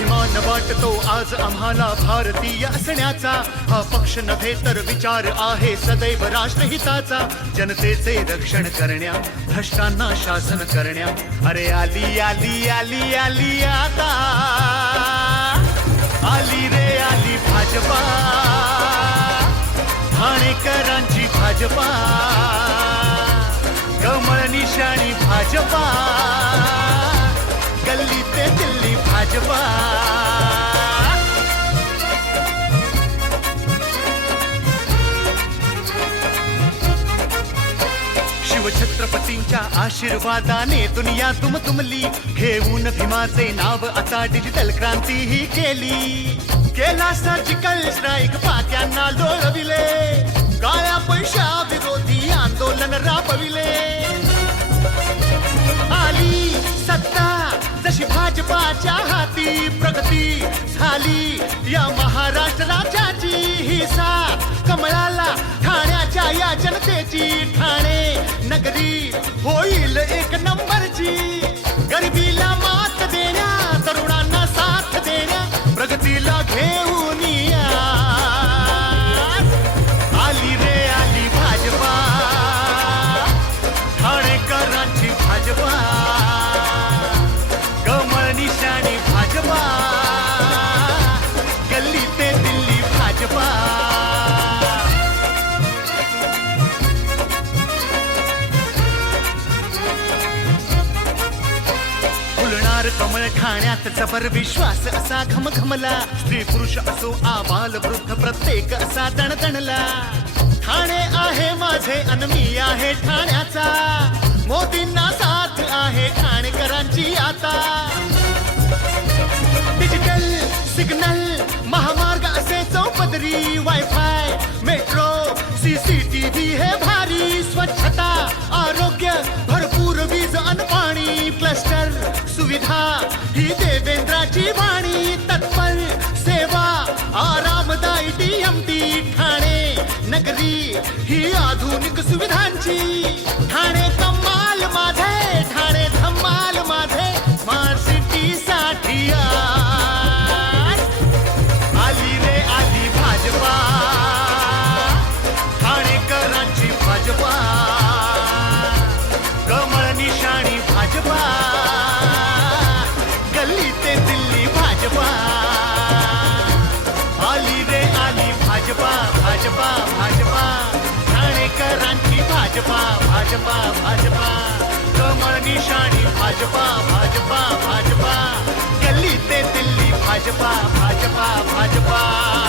अभिमान वाटतो आज आम्हाला भारतीय असण्याचा. हा पक्ष नव्हे तर विचार आहे सदैव राष्ट्रहिताचा. जनतेचे रक्षण करण्या, भ्रष्टांना शासन करण्या. अरे आली आली आली आली आता, आली रे आली भाजपा, ठाणेकरांची भाजपा, कमळ निशाणी भाजपा, गल्ली ते दिल्ली भाजपा. शिवछत्रपतींच्या आशीर्वादाने दुनिया दुमदुमली. घेऊन भीमाचे नाव आता डिजिटल क्रांती ही केली. केला सर्जिकल स्ट्राईक, पाक्यांना लोळविले. काळ्या पैशा विरोधी आंदोलन राबविले. आली सत्ता जशी भाजपाच्या हाती, प्रगती झाली या महाराष्ट्र राज्याची. ही साथ कमळाला ठाण्याच्या या जनतेची. ठाणे नगरी होईल एक नंबरची. गरिबीला मात देण्या, तरुणांना साथ देण्या, प्रगतीला घेऊन या. आली रे आली भाजपा, ठाणेकरांची भाजपा, कमळ निशाणी भाजपा, गल्ली ते दिल्ली भाजपा. फुलणार कमळ ठाण्यात जबर विश्वास असा घमघमला. स्त्री पुरुष असो आबाल वृद्ध प्रत्येक असा दणदणला. ठाणे आहे माझे अन मी आहे ठाण्याचा. मोदींना साथ आहे ठाणेकरांची आता. डिजिटल सिग्नल महामार्ग असे चौपदरी. वायफाय मेट्रो CCTV हे भारी. स्वच्छता आरोग्य भरपूर वीज अन पाणी. क्लस्टर सुविधा ही देवेंद्राची वाणी. तत्पर सेवा आरामदायी DMT. ठाणे नगरी ही आधुनिक सुविधांची. ठाणे कमाल माझे, ठाणे धमाल माझे. स्मार्ट सिटी साठी आली रे आली भाजपा, ठाणेकरांची भाजपा, कमळ निशाणी भाजपा, गल्ली ते दिल्ली भाजपा. आली रे आली भाजपा, भाजपा भाजपा, ठाणेकरांची भाजपा, भाजपा भाजपा, कमळ निशाणी भाजपा, भाजपा भाजपा, गल्ली ते दिल्ली भाजपा, भाजपा भाजपा.